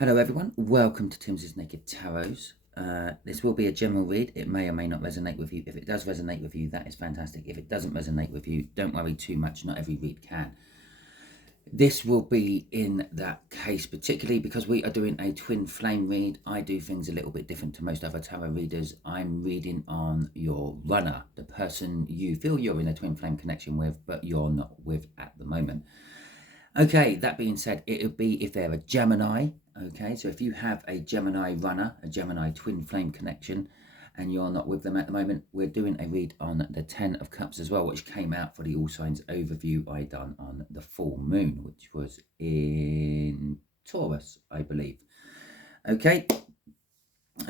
Hello everyone, welcome to Timsy Naked Tarot. This will be a general read. It may or may not resonate with you. If it does resonate with you, that is fantastic. If it doesn't resonate with you, don't worry too much. Not every read can. This will be in that case, particularly because we are doing a twin flame read. I do things a little bit different to most other tarot readers. I'm reading on your runner, the person you feel you're in a twin flame connection with, but you're not with at the moment. Okay, that being said, it would be if they're a Gemini. Okay, so if you have a Gemini runner, a Gemini twin flame connection, and you're not with them at the moment, we're doing a read on the 10 of Cups as well, which came out for the All Signs overview I done on the full moon, which was in Taurus, I believe. Okay,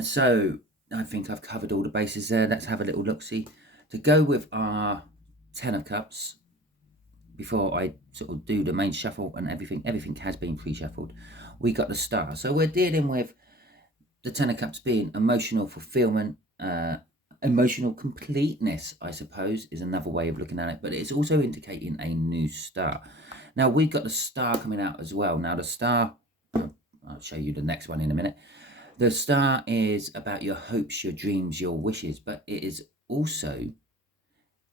so I think I've covered all the bases there. Let's have a little look-see. To go with our 10 of Cups, before I sort of do the main shuffle and everything has been pre-shuffled, we got the Star. So we're dealing with the 10 of Cups being emotional fulfillment, emotional completeness, I suppose, is another way of looking at it, but it's also indicating a new start. Now, we've got the Star coming out as well. Now, the Star, I'll show you the next one in a minute. The Star is about your hopes, your dreams, your wishes, but it is also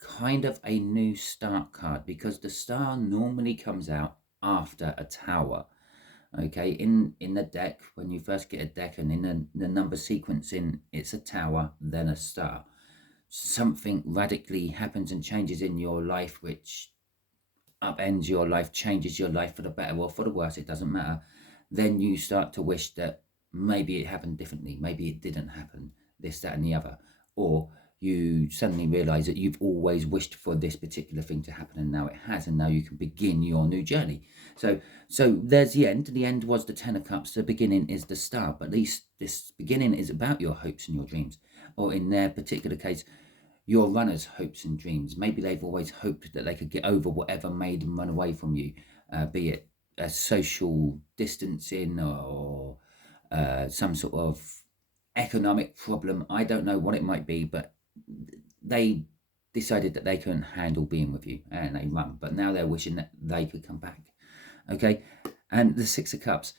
kind of a new start card, because the Star normally comes out after a Tower. Okay, in the deck, when you first get a deck, and in the number sequencing, it's a Tower, then a Star. Something radically happens and changes in your life, which upends your life, changes your life for the better or for the worse, it doesn't matter. Then you start to wish that maybe it happened differently, maybe it didn't happen, this, that, and the other. Or you suddenly realize that you've always wished for this particular thing to happen, and now it has, and now you can begin your new journey. So there's the end. The end was the 10 of Cups. The beginning is the Star. But at least this beginning is about your hopes and your dreams, or in their particular case, your runner's hopes and dreams. Maybe they've always hoped that they could get over whatever made them run away from you, be it a social distancing or some sort of economic problem. I don't know what it might be, but they decided that they couldn't handle being with you and they run. But now they're wishing that they could come back. Okay, and the 6 of Cups,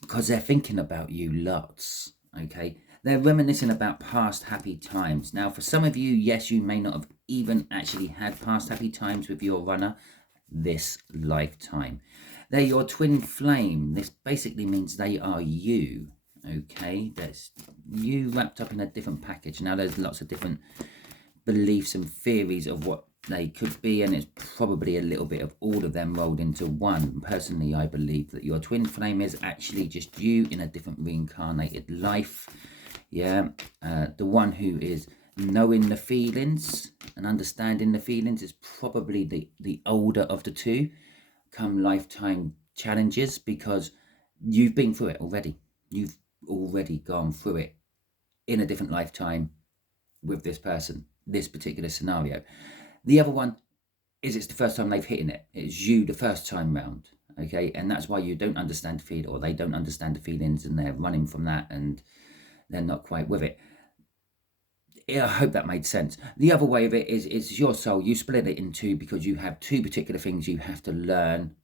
because they're thinking about you lots. Okay, they're reminiscing about past happy times. Now, for some of you, yes, you may not have even actually had past happy times with your runner this lifetime. They're your twin flame. This basically means they are you. Okay, that's you wrapped up in a different package. Now, there's lots of different beliefs and theories of what they could be, and it's probably a little bit of all of them rolled into one. Personally, I believe that your twin flame is actually just you in a different reincarnated life. Yeah, the one who is knowing the feelings and understanding the feelings is probably the older of the two come lifetime challenges, because you've been through it already. You've already gone through it in a different lifetime with this person, this particular scenario. The other one is it's the first time they've hit in it. It's you the first time round, okay? And that's why you don't understand the feel, or they don't understand the feelings, and they're running from that and they're not quite with it. I hope that made sense. The other way of it is it's your soul. You split it in two because you have two particular things you have to learn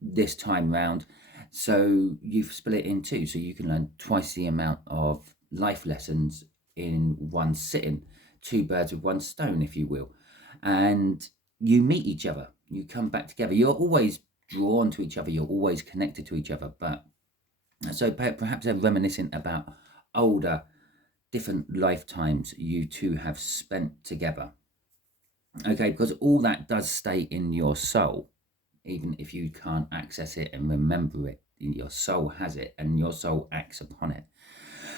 this time round. So you've split it in two, so you can learn twice the amount of life lessons in one sitting. Two birds with one stone, if you will. And you meet each other. You come back together. You're always drawn to each other. You're always connected to each other. But so perhaps they're reminiscent about older, different lifetimes you two have spent together. Okay, because all that does stay in your soul, even if you can't access it and remember it. Your soul has it, and your soul acts upon it.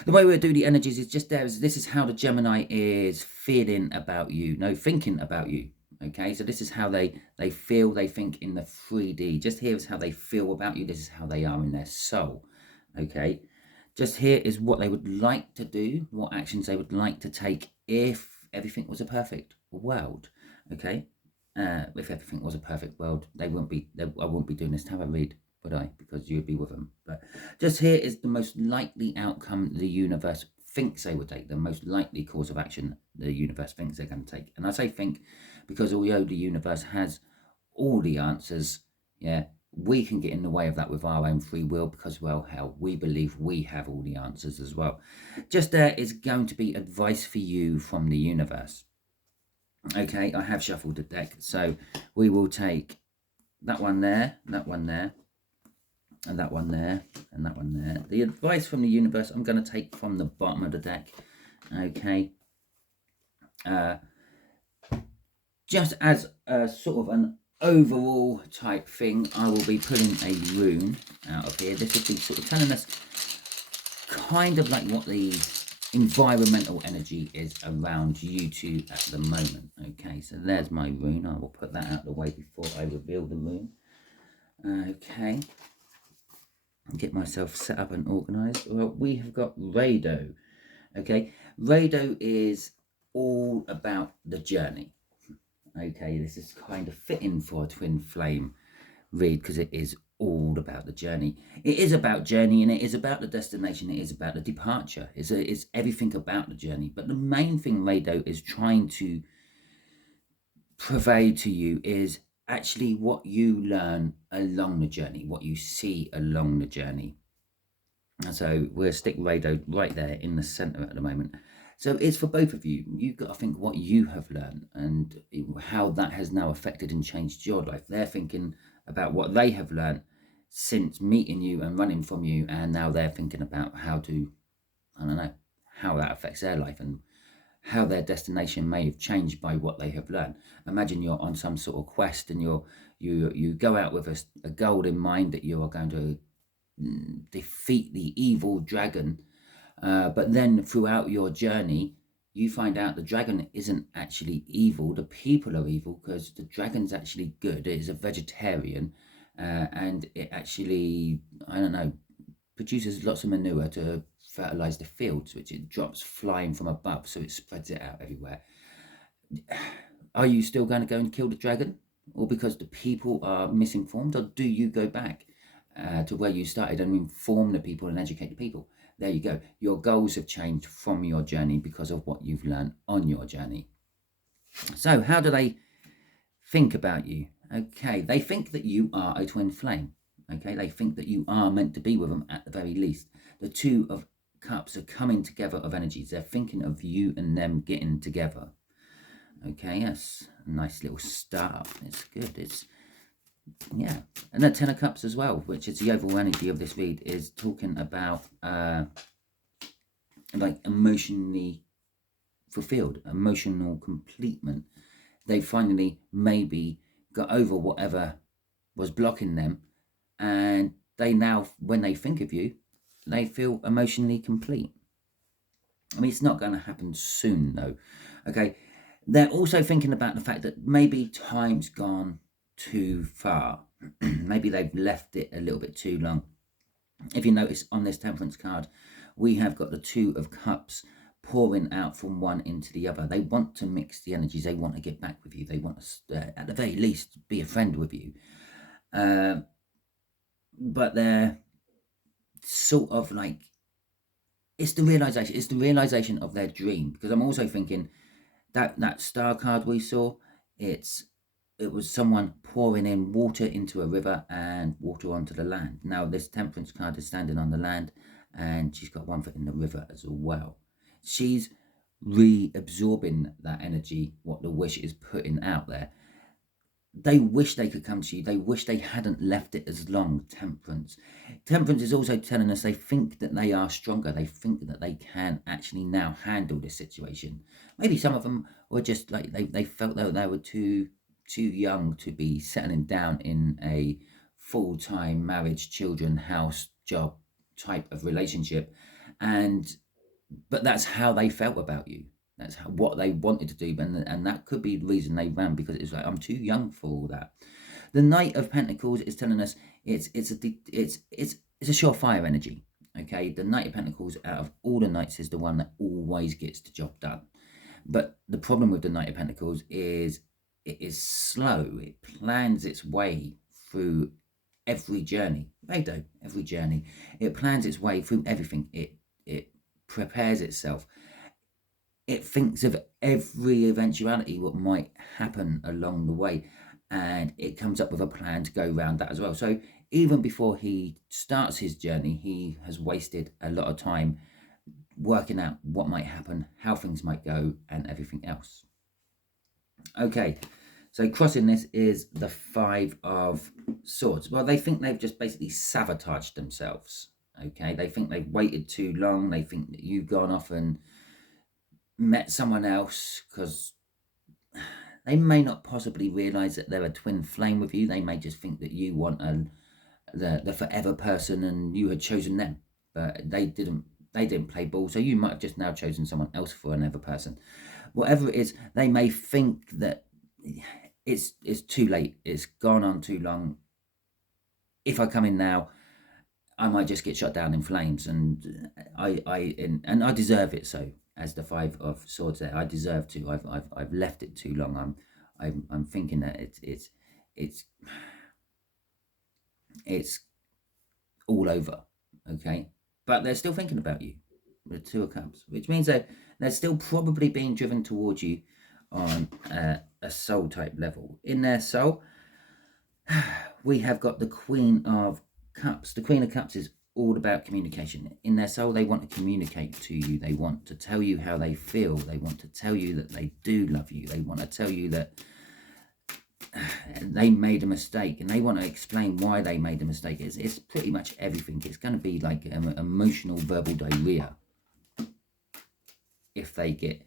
The way we do the energies is just there. This is how the Gemini is feeling about you. No, thinking about you. Okay, so this is how they feel, they think in the 3D. Just here is how they feel about you. This is how they are in their soul. Okay, just here is what they would like to do, what actions they would like to take if everything was a perfect world. Okay, if everything was a perfect world, I wouldn't be doing this tarot read, would I? Because you'd be with them. But just here is the most likely outcome the universe thinks they would take, the most likely course of action the universe thinks they're going to take. And I say think because although the universe has all the answers, yeah, we can get in the way of that with our own free will because, well, hell, we believe we have all the answers as well. Just there is going to be advice for you from the universe. Okay, I have shuffled the deck, so we will take that one there, that one there, and that one there, and that one there. The advice from the universe I'm going to take from the bottom of the deck. Okay. Just as a sort of an overall type thing, I will be pulling a rune out of here. This will be sort of telling us kind of like what the environmental energy is around you two at the moment. Okay, so there's my rune. I will put that out of the way before I reveal the rune. Okay, get myself set up and organized. Well, we have got Rado. Okay, Rado is all about the journey. Okay, this is kind of fitting for a twin flame read because it is all about the journey. It is about journey, and it is about the destination. It is about the departure. It's everything about the journey. But the main thing Rado is trying to purvey to you is actually what you learn along the journey, what you see along the journey. And so we'll stick Rado right there in the center at the moment. So it's for both of you. You've got to think what you have learned and how that has now affected and changed your life. They're thinking about what they have learned since meeting you and running from you, and now they're thinking about how to, I don't know, how that affects their life and how their destination may have changed by what they have learned. Imagine you're on some sort of quest and you go out with a goal in mind that you are going to defeat the evil dragon, but then throughout your journey you find out the dragon isn't actually evil. The people are evil because the dragon's actually good. It is a vegetarian, and it actually, I don't know, produces lots of manure to fertilize the fields, which it drops flying from above, so it spreads it out everywhere. Are you still going to go and kill the dragon, or because the people are misinformed, or do you go back to where you started and inform the people and educate the people? There you go. Your goals have changed from your journey because of what you've learned on your journey. So how do they think about you? Okay, they think that you are a twin flame. Okay, they think that you are meant to be with them at the very least. The Two of Cups are coming together of energies. They're thinking of you and them getting together. Okay, that's a nice little start. It's good. It's, yeah. And the Ten of Cups as well, which is the overall energy of this read, is talking about like emotionally fulfilled, emotional completement. They finally maybe got over whatever was blocking them, and they now, when they think of you, they feel emotionally complete. I mean, it's not going to happen soon though. Okay, they're also thinking about the fact that maybe time's gone too far. Maybe they've left it a little bit too long. If you notice on this Temperance card, we have got the Two of Cups pouring out from one into the other. They want to mix the energies. They want to get back with you. They want to, at the very least, be a friend with you. But they're sort of like, it's the realization of their dream. Because I'm also thinking that Star card we saw, it was someone pouring in water into a river and water onto the land. Now this Temperance card is standing on the land, and she's got one foot in the river as well. She's reabsorbing that energy, what the wish is putting out there. They wish they could come to you. They wish they hadn't left it as long. Temperance is also telling us they think that they are stronger. They think that they can actually now handle this situation. Maybe some of them were just like, they felt that they were too young to be settling down in a full-time marriage, children, house, job type of relationship, but that's how they felt about you. That's what they wanted to do, and that could be the reason they ran, because it's like, I'm too young for all that. The Knight of Pentacles is telling us it's a surefire energy. Okay, the Knight of Pentacles out of all the knights is the one that always gets the job done. But the problem with the Knight of Pentacles is it is slow. It plans its way through every journey. Every journey. It plans its way through everything. It prepares itself. It thinks of every eventuality what might happen along the way, and it comes up with a plan to go around that as well. So even before he starts his journey, he has wasted a lot of time working out what might happen, how things might go, and everything else. Okay, so crossing this is the Five of Swords. Well, they think they've just basically sabotaged themselves. Okay, they think they've waited too long. They think that you've gone off and met someone else, because they may not possibly realize that they're a twin flame with you. They may just think that you want the forever person and you had chosen them, but they didn't play ball. So you might have just now chosen someone else for another person. Whatever it is, they may think that it's too late. It's gone on too long. If I come in now, I might just get shot down in flames, and I deserve it. So, as the Five of Swords there, I deserve to. I've left it too long. I'm thinking that it's all over. Okay, but they're still thinking about you with Two of Cups, which means that they're still probably being driven towards you on a soul type level. In their soul, we have got the Queen of Cups. The Queen of Cups is all about communication. In their soul, they want to communicate to you. They want to tell you how they feel. They want to tell you that they do love you. They want to tell you that they made a mistake, and they want to explain why they made a mistake. It's pretty much everything. It's going to be like an emotional verbal diarrhea if they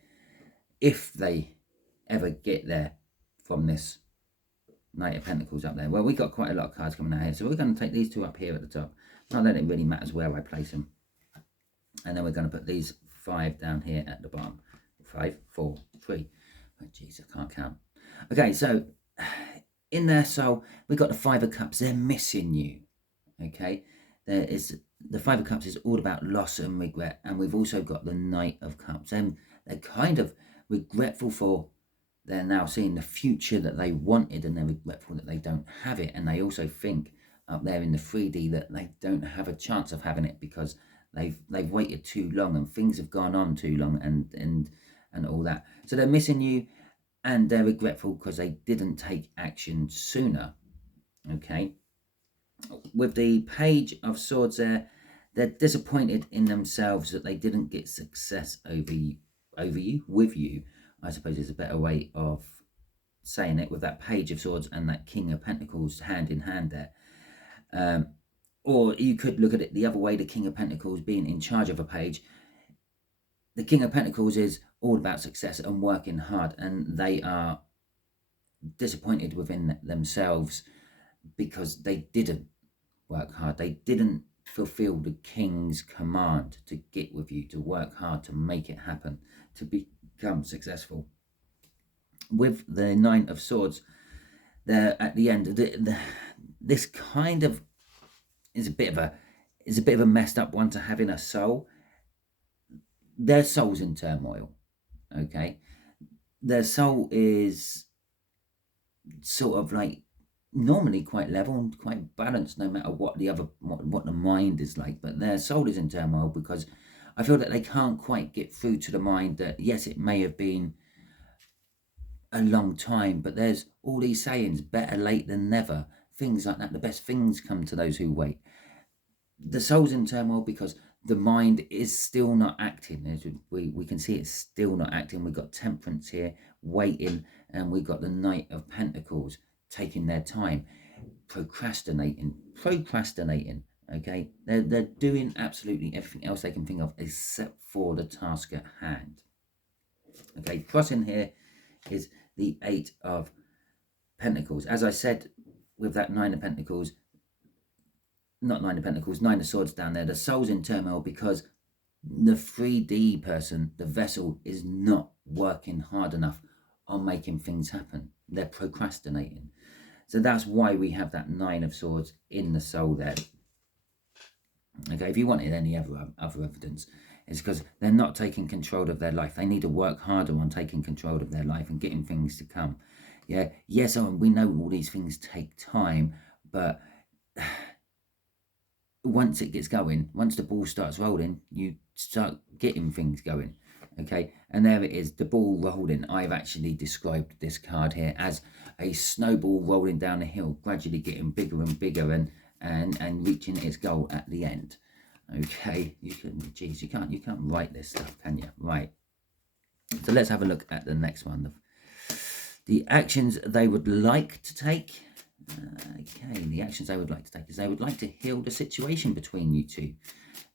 ever get there from this Knight of Pentacles up there. Well, we got quite a lot of cards coming out here, so we're going to take these two up here at the top. Not that it really matters where I place them. And then we're going to put these 5 down here at the bottom. 5, 4, 3. Oh, jeez, I can't count. Okay, so in their soul, we've got the Five of Cups. They're missing you. Okay, the Five of Cups is all about loss and regret, and we've also got the Knight of Cups, and they're kind of regretful for they're now seeing the future that they wanted, and they're regretful that they don't have it, and they also think up there in the 3D that they don't have a chance of having it because they've waited too long and things have gone on too long and all that. So they're missing you, and they're regretful because they didn't take action sooner. Okay, with the Page of Swords there, they're disappointed in themselves that they didn't get success with you, I suppose is a better way of saying it, with that Page of Swords and that King of Pentacles hand in hand there. Or you could look at it the other way, the King of Pentacles being in charge of a page. The King of Pentacles is all about success and working hard, and they are disappointed within themselves because they didn't work hard. They didn't fulfill the King's command to get with you, to work hard, to make it happen, to become successful. With the Nine of Swords there at the end, this kind of is a bit of a messed up one to have in a soul. Their soul's in turmoil. Okay, their soul is sort of like normally quite level and quite balanced, no matter what the mind is like, but their soul is in turmoil because I feel that they can't quite get through to the mind that yes, it may have been a long time, but there's all these sayings, better late than never, things like that. The best things come to those who wait. The soul's in turmoil because the mind is still not acting. As we can see, it's still not acting. We've got Temperance here waiting, and we've got the Knight of Pentacles taking their time, procrastinating. Okay, they're doing absolutely everything else they can think of except for the task at hand. Okay, crossing here is the Eight of Pentacles. As I said, with that Nine of Pentacles, not Nine of Pentacles, Nine of Swords down there, the soul's in turmoil because the 3D person, the vessel, is not working hard enough on making things happen. They're procrastinating. So that's why we have that Nine of Swords in the soul there. Okay, if you wanted any other evidence, it's because they're not taking control of their life. They need to work harder on taking control of their life and getting things to come. Yeah, yes, we know all these things take time, but once it gets going, once the ball starts rolling, you start getting things going. Okay, and there it is, the ball rolling. I've actually described this card here as a snowball rolling down a hill, gradually getting bigger and bigger and reaching its goal at the end. Okay, you can't write this stuff, can you? Right. So let's have a look at the next one. The actions they would like to take. Okay, the actions they would like to take is they would like to heal the situation between you two.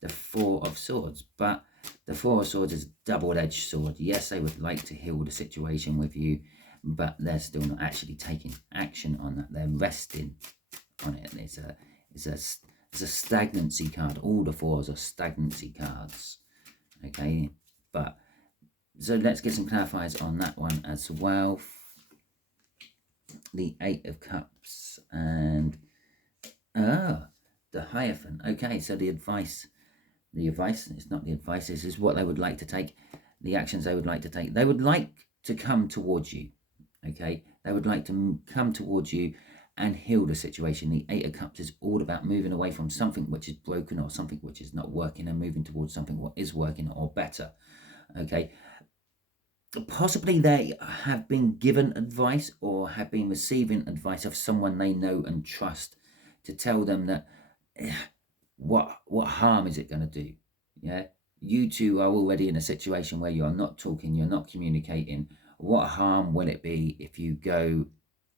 The Four of Swords, but the Four of Swords is a double-edged sword. Yes, they would like to heal the situation with you, but they're still not actually taking action on that. They're resting on it. It's a stagnancy card. All the fours are stagnancy cards. Okay, but so let's get some clarifiers on that one as well. The Eight of Cups and the Hierophant. Okay, so the advice, it's not the advice, this is what they would like to take, the actions they would like to take. They would like to come towards you, okay? They would like to come towards you and heal the situation. The Eight of Cups is all about moving away from something which is broken or something which is not working and moving towards something what is working or better, okay? Possibly they have been given advice or have been receiving advice of someone they know and trust to tell them that what harm is it going to do? Yeah, you two are already in a situation where you are not talking, you're not communicating. What harm will it be if you go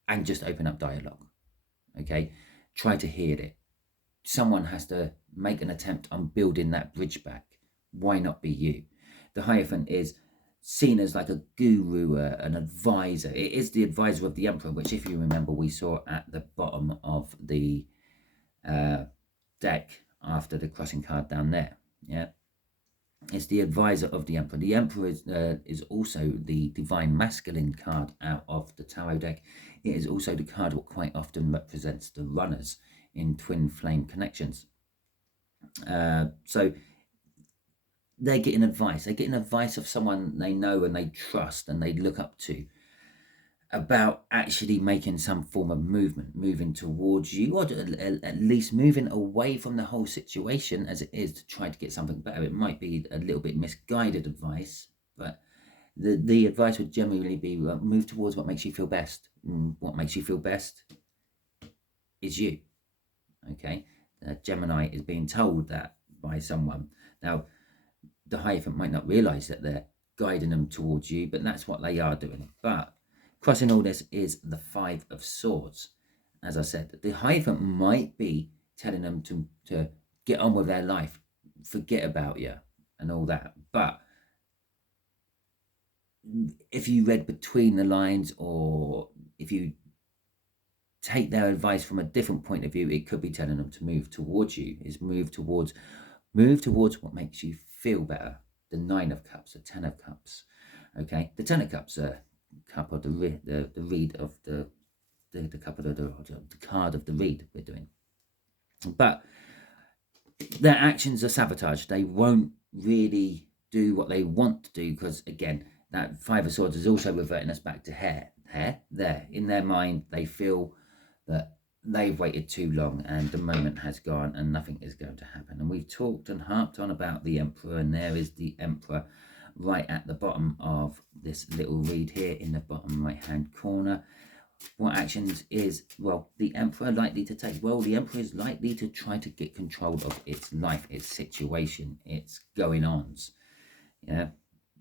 and just open up dialogue? Okay, try to hear it. Someone has to make an attempt on building that bridge back. Why not be you? The Hierophant is seen as like a guru, an advisor. It is the advisor of the Emperor, which, if you remember, we saw at the bottom of the deck after the crossing card down there. Yeah, it's the advisor of the Emperor. The Emperor is also the divine masculine card out of the tarot deck. It is also the card that quite often represents the runners in twin flame connections. So they're getting advice. They're getting advice of someone they know and they trust and they look up to about actually making some form of movement, moving towards you, or at least moving away from the whole situation as it is to try to get something better. It might be a little bit misguided advice, but the advice would generally be move towards what makes you feel best. What makes you feel best is you. Okay, Gemini is being told that by someone. Now, the Hierophant might not realize that they're guiding them towards you, but that's what they are doing. But crossing all this is the Five of Swords. As I said, the Hierophant might be telling them to get on with their life, forget about you and all that. But if you read between the lines, or if you take their advice from a different point of view, it could be telling them to move towards you, is move towards what makes you feel better. The Nine of Cups, the Ten of Cups. Okay, the Ten of Cups are cup of the read of the cup of the card of the read we're doing. But their actions are sabotage. They won't really do what they want to do, because again, that Five of Swords is also reverting us back to hair. There in their mind, they feel that they've waited too long and the moment has gone and nothing is going to happen. And we've talked and harped on about the Emperor, and there is the Emperor right at the bottom of this little read here in the bottom right hand corner. What actions is, well, the Emperor likely to take? Well, the Emperor is likely to try to get control of its life, its situation, its going-ons. Yeah,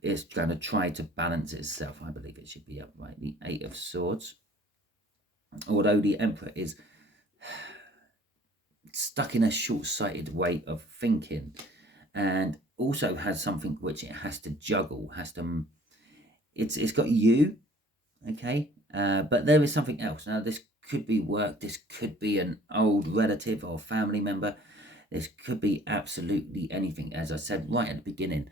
it's going to try to balance itself. I believe it should be upright. The Eight of Swords. Although the Emperor is stuck in a short-sighted way of thinking, and also has something which it has to juggle, it's got you, okay, but there is something else. Now, this could be work, this could be an old relative or family member, this could be absolutely anything. As I said right at the beginning,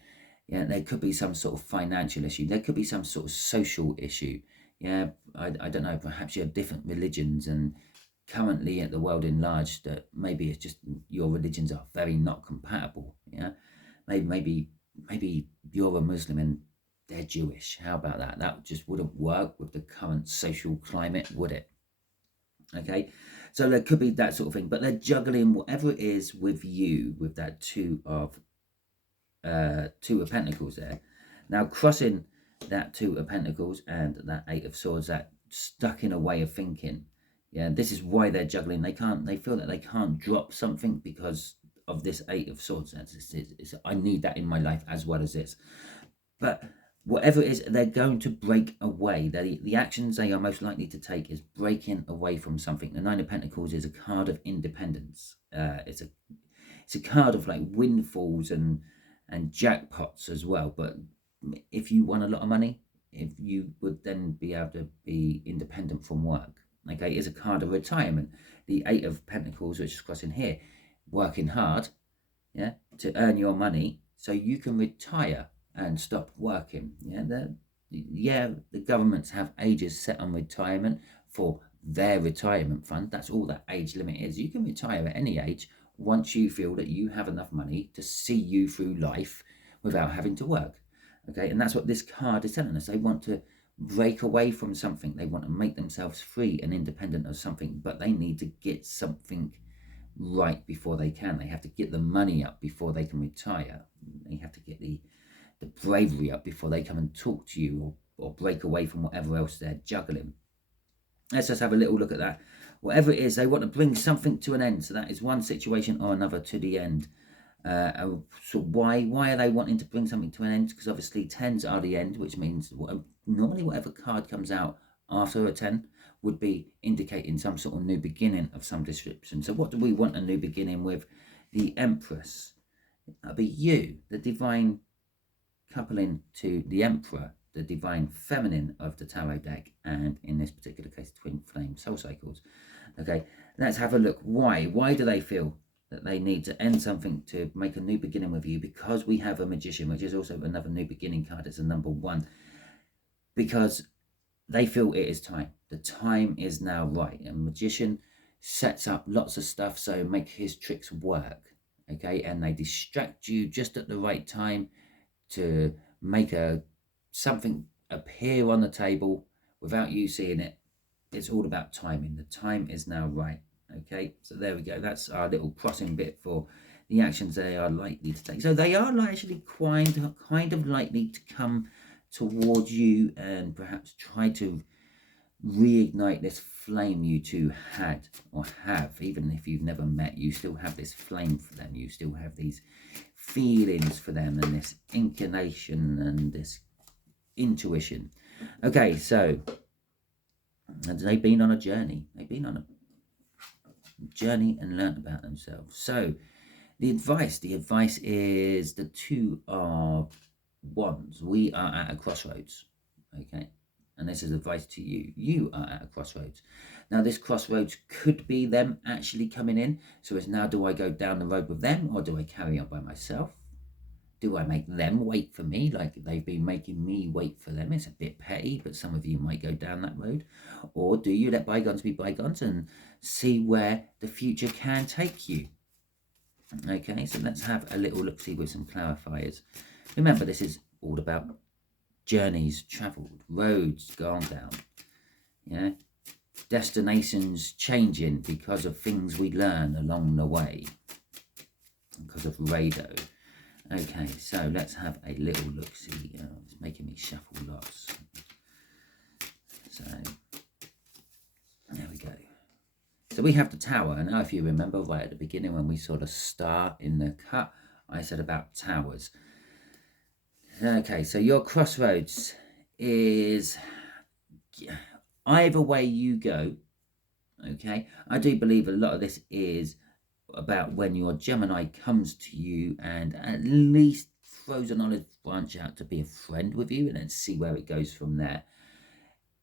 yeah, there could be some sort of financial issue, there could be some sort of social issue. Yeah, I don't know, perhaps you have different religions, and currently at the world in large, that maybe it's just your religions are very not compatible. Yeah, maybe you're a Muslim and they're Jewish. How about that? That just wouldn't work with the current social climate, would it? Okay, so there could be that sort of thing, but they're juggling whatever it is with you, with that two of Pentacles there. Now, crossing that Two of Pentacles and that Eight of Swords, that stuck in a way of thinking. Yeah, this is why they're juggling. They feel that they can't drop something because of this Eight of Swords. I need that in my life as well as this. But whatever it is, they're going to break away. The actions they are most likely to take is breaking away from something. The Nine of Pentacles is a card of independence. It's a card of like windfalls and jackpots as well. But if you won a lot of money, if you would then be able to be independent from work. Okay, it's a card of retirement. The Eight of Pentacles, which is crossing here, working hard, yeah, to earn your money so you can retire and stop working. Yeah, the governments have ages set on retirement for their retirement fund. That's all that age limit is. You can retire at any age once you feel that you have enough money to see you through life without having to work. Okay, and that's what this card is telling us. They want to break away from something. They want to make themselves free and independent of something, but they need to get something right before they can. They have to get the money up before they can retire. They have to get the bravery up before they come and talk to you or break away from whatever else they're juggling. Let's just have a little look at that. Whatever it is, they want to bring something to an end. So that is one situation or another to the end. So why are they wanting to bring something to an end? Because obviously 10s are the end, which means normally whatever card comes out after a 10 would be indicating some sort of new beginning of some description. So what do we want a new beginning with? The Empress. That'll be you, the divine coupling to the Emperor, the divine feminine of the tarot deck, and in this particular case, twin flame soul cycles. Okay, let's have a look. Why do they feel that they need to end something to make a new beginning with you? Because we have a Magician, which is also another new beginning card. It's a number 1. Because they feel it is time. The time is now right. A Magician sets up lots of stuff so make his tricks work. Okay, and they distract you just at the right time to make something appear on the table without you seeing it. It's all about timing. The time is now right. Okay, so there we go. That's our little crossing bit for the actions they are likely to take. So they are actually kind of likely to come towards you and perhaps try to reignite this flame you two had or have. Even if you've never met, you still have this flame for them. You still have these feelings for them and this inclination and this intuition. Okay, so they've been on a journey. They've been on a journey and learned about themselves. So the advice is the Two of Wands. We are at a crossroads. Okay, and this is advice to you. You are at a crossroads. Now this crossroads could be them actually coming in. So it's now, do I go down the road with them or do I carry on by myself? Do I make them wait for me like they've been making me wait for them? It's a bit petty, but some of you might go down that road. Or do you let bygones be bygones and see where the future can take you? Okay, so let's have a little look-see with some clarifiers. Remember, this is all about journeys travelled, roads gone down, yeah, destinations changing because of things we learn along the way, because of Rado. Okay, so let's have a little look-see. It's making me shuffle lots. So there we go. So we have the Tower. Now, if you remember right at the beginning when we saw the star in the cut, I said about towers. Okay, so your crossroads is either way you go. Okay, I do believe a lot of this is about when your Gemini comes to you and at least throws an olive branch out to be a friend with you and then see where it goes from there.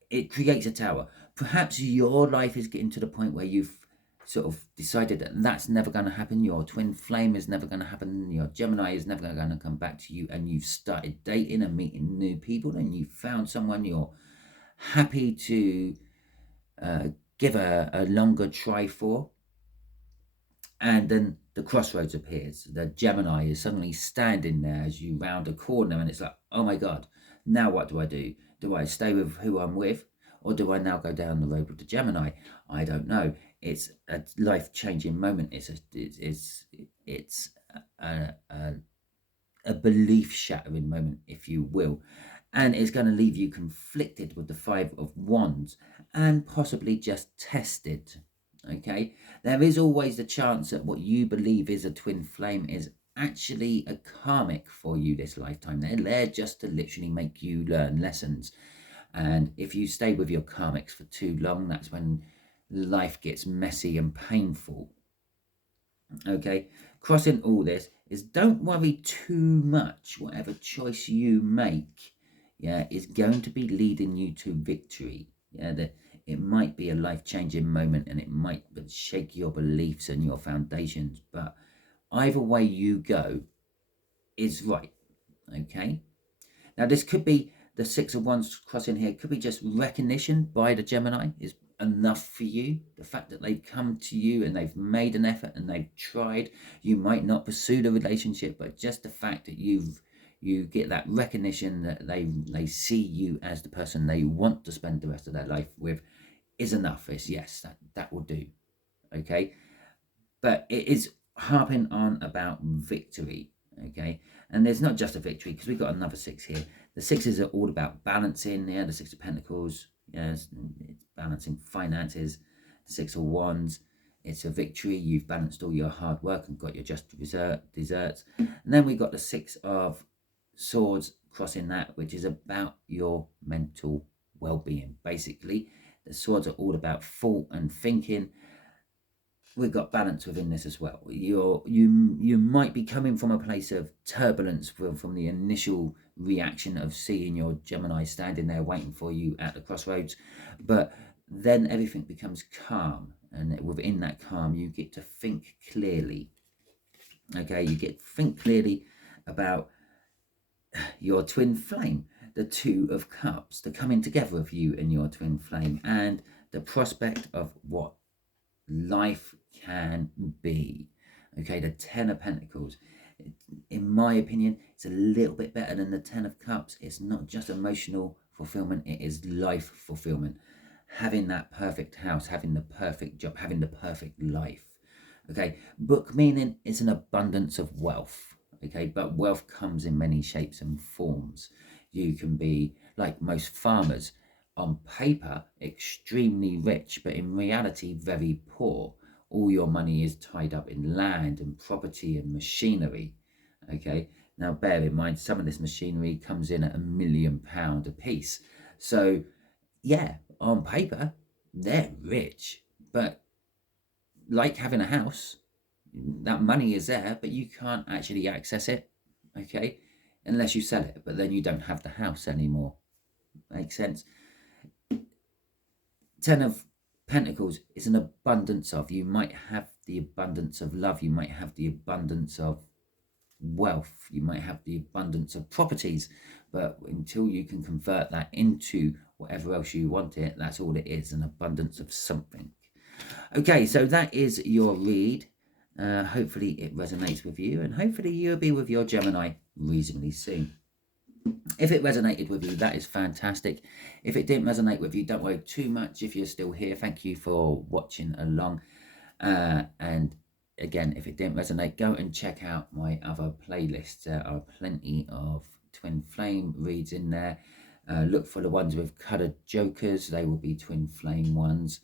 It creates a tower. Perhaps your life is getting to the point where you've sort of decided that that's never going to happen. Your twin flame is never going to happen. Your Gemini is never going to come back to you, and you've started dating and meeting new people and you've found someone you're happy to give a longer try for. And then the crossroads appears. The Gemini is suddenly standing there as you round a corner and it's like, oh my God, now what do I do? Do I stay with who I'm with? Or do I now go down the road with the Gemini? I don't know. It's a life-changing moment. It's a a belief shattering moment, if you will. And it's going to leave you conflicted with the Five of Wands and possibly just tested. Okay, there is always the chance that what you believe is a twin flame is actually a karmic for you this lifetime. They're there just to literally make you learn lessons. And if you stay with your karmics for too long, that's when life gets messy and painful. Okay, crossing all this is don't worry too much. Whatever choice you make, yeah, is going to be leading you to victory. Yeah, that it might be a life-changing moment and it might shake your beliefs and your foundations, but either way you go is right. Okay, now this could be the Six of Wands crossing here, could be just recognition by the Gemini is enough for you. The fact that they've come to you and they've made an effort and they've tried. You might not pursue the relationship, but just the fact that you get that recognition that they see you as the person they want to spend the rest of their life with is enough. It's yes, that will do. Okay, but it is harping on about victory. Okay, and there's not just a victory, because we've got another six here. The sixes are all about balancing. Yeah, the Six of Pentacles, yes, it's balancing finances. The Six of Wands, it's a victory. You've balanced all your hard work and got your just desserts. And then we got the Six of Swords crossing that, which is about your mental well-being. Basically, the swords are all about thought and thinking. We've got balance within this as well. You might be coming from a place of turbulence from the initial reaction of seeing your Gemini standing there waiting for you at the crossroads, but then everything becomes calm, and within that calm you get to think clearly. Okay, you get to think clearly about your twin flame, the Two of Cups, the coming together of you and your twin flame, and the prospect of what life can be. Okay, the Ten of Pentacles, in my opinion, it's a little bit better than the Ten of Cups. It's not just emotional fulfillment, it is life fulfillment. Having that perfect house, having the perfect job, having the perfect life. Okay, book meaning is an abundance of wealth. Okay, but wealth comes in many shapes and forms. You can be like most farmers, on paper extremely rich, but in reality very poor. All your money is tied up in land and property and machinery. Okay, now bear in mind some of this machinery comes in at £1 million a piece. So yeah, on paper they're rich, but like having a house, that money is there, but you can't actually access it. Okay, unless you sell it, but then you don't have the house anymore. Makes sense? Ten of Pentacles is an abundance of, you might have the abundance of love, you might have the abundance of wealth, you might have the abundance of properties, but until you can convert that into whatever else you want it, that's all it is, an abundance of something. Okay, so that is your read. Hopefully it resonates with you, and hopefully you'll be with your Gemini reasonably soon. If it resonated with you, that is fantastic. If it didn't resonate with you, don't worry too much. If you're still here, thank you for watching along. And again, if it didn't resonate, go and check out my other playlists. There are plenty of twin flame reads in there. Look for the ones with coloured jokers. They will be twin flame ones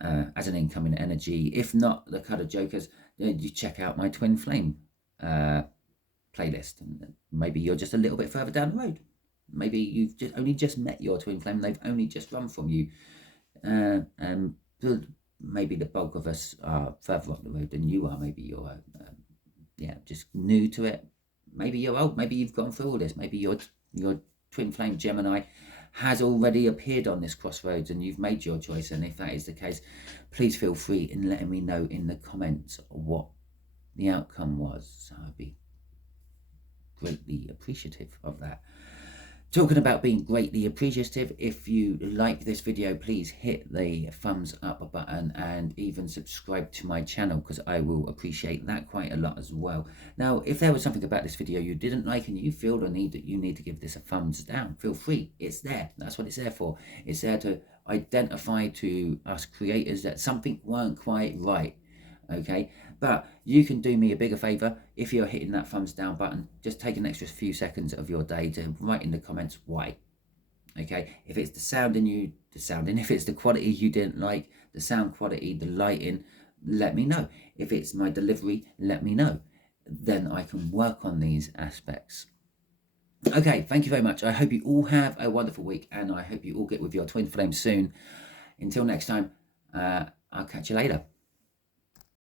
as an incoming energy. If not the coloured jokers, you check out my twin flame playlist, and maybe you're just a little bit further down the road. Maybe you've only just met your twin flame, they've only just run from you, and maybe the bulk of us are further up the road than you are. Maybe you're just new to it. Maybe you're old, maybe you've gone through all this. Maybe your twin flame Gemini has already appeared on this crossroads and you've made your choice. And if that is the case, please feel free in letting me know in the comments what the outcome was. I'd be greatly appreciative of that. Talking about being greatly appreciative, if you like this video, please hit the thumbs up button and even subscribe to my channel, because I will appreciate that quite a lot as well. Now, if there was something about this video you didn't like and you feel the need that you need to give this a thumbs down, feel free. It's there. That's what it's there for. It's there to identify to us creators that something weren't quite right. okay? But you can do me a bigger favor if you're hitting that thumbs down button. Just take an extra few seconds of your day to write in the comments why. Okay, if it's the sounding, if it's the quality you didn't like, the sound quality, the lighting, let me know. If it's my delivery, let me know. Then I can work on these aspects. Okay, thank you very much. I hope you all have a wonderful week, and I hope you all get with your twin flame soon. Until next time, I'll catch you later.